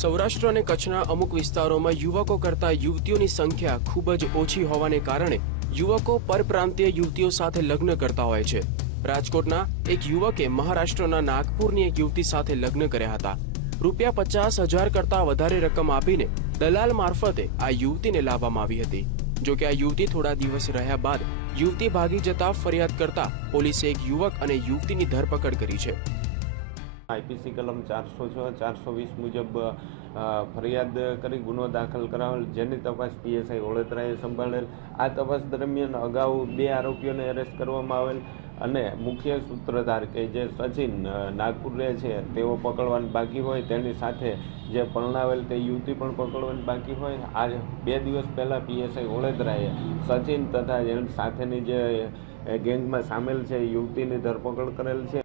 સૌરાષ્ટ્ર અને કચ્છના અમુક વિસ્તારોમાં યુવકો કરતા યુવતીઓની સંખ્યા ખૂબ જ ઓછી હોવાને કારણે યુવકો પરપ્રાંતીય યુવતીઓ સાથે લગ્ન કરતા હોય છે. રાજકોટના એક યુવકે મહારાષ્ટ્રના નાગપુરની એક યુવતી સાથે લગ્ન કર્યા હતા. રૂપિયા પચાસ હજાર કરતા વધારે રકમ આપીને દલાલ મારફતે આ યુવતીને લાવવામાં આવી હતી. જો કે આ યુવતી થોડા દિવસ રહ્યા બાદ યુવતી ભાગી જતા ફરિયાદ કરતા પોલીસે એક યુવક અને યુવતીની ધરપકડ કરી છે. આઈપીસી કલમ ચારસો છ, ચારસો વીસ મુજબ ફરિયાદ કરી ગુનો દાખલ કરાવેલ, જેની તપાસ પીએસઆઈ વડોદરાએ સંભાળેલ. આ તપાસ દરમિયાન અગાઉ બે આરોપીઓને એરેસ્ટ કરવામાં આવેલ અને મુખ્ય સૂત્રધાર કે જે સચિન નાગપુર રહે છે, તેઓ પકડવાની બાકી હોય. તેની સાથે જે પરણાવેલ તે યુવતી પણ પકડવાની બાકી હોય. આ બે દિવસ પહેલાં પીએસઆઈ વડોદરાએ સચિન તથા એની સાથેની જે ગેંગમાં સામેલ છે, યુવતીની ધરપકડ કરેલ છે.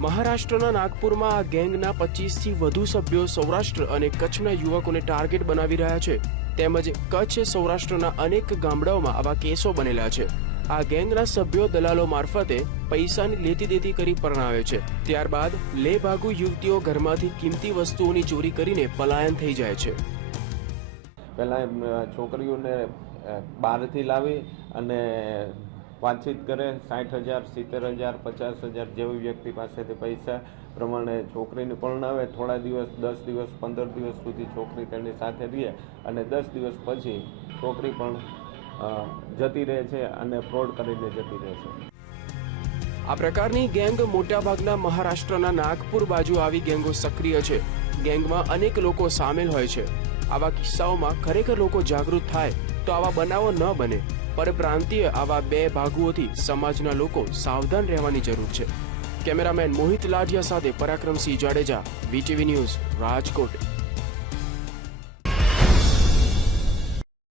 મહારાષ્ટ્રના નાગપુરમાં આ ગેંગના પચીસથી વધુ સભ્યો સૌરાષ્ટ્ર અને કચ્છના યુવકોને ટાર્ગેટ બનાવી રહ્યા છે. તેમજ કચ્છ, સૌરાષ્ટ્રના અનેક ગામડાઓમાં આવા કેસો બનેલા છે. આ ગેંગના સભ્યો દલાલો મારફતે પૈસાની લેતી દેતી કરી પરણાવે છે. ત્યારબાદ લે ભાગુ યુવતીઓ ઘરમાંથી કિંમતી વસ્તુઓની ચોરી કરીને પલાયન થઈ જાય છે. પહેલાં છોકરીઓને બહારથી લાવી અને વાતચીત કરે, સાઠ હજાર, સિત્તેર હજાર, પચાસ હજાર જેવી વ્યક્તિ પાસેથી પૈસા પ્રમાણે છોકરીને પરણાવે, થોડા દિવસ, દસ દિવસ, પંદર દિવસ સુધી છોકરી તેની સાથે રહે અને દસ દિવસ પછી છોકરી પણ જતી રહે છે અને ફ્રોડ કરીને જતી રહે છે. આ પ્રકારની ગેંગ મોટાભાગના મહારાષ્ટ્રના નાગપુર બાજુ આવી ગેંગો સક્રિય છે. ગેંગમાં અનેક લોકો સામેલ હોય છે. આવા કિસ્સાઓમાં ખરેખર લોકો જાગૃત થાય તો આવા બનાવો ન બને. પરપ્રાંતીય આવા બે ભાગોથી સમાજના લોકો સાવધાન રહેવાની જરૂર છે. કેમેરામેન મોહિત લાઠિયા સાથે પરાક્રમસિંહ જાડેજા, વીટીવી ન્યૂઝ, રાજકોટ.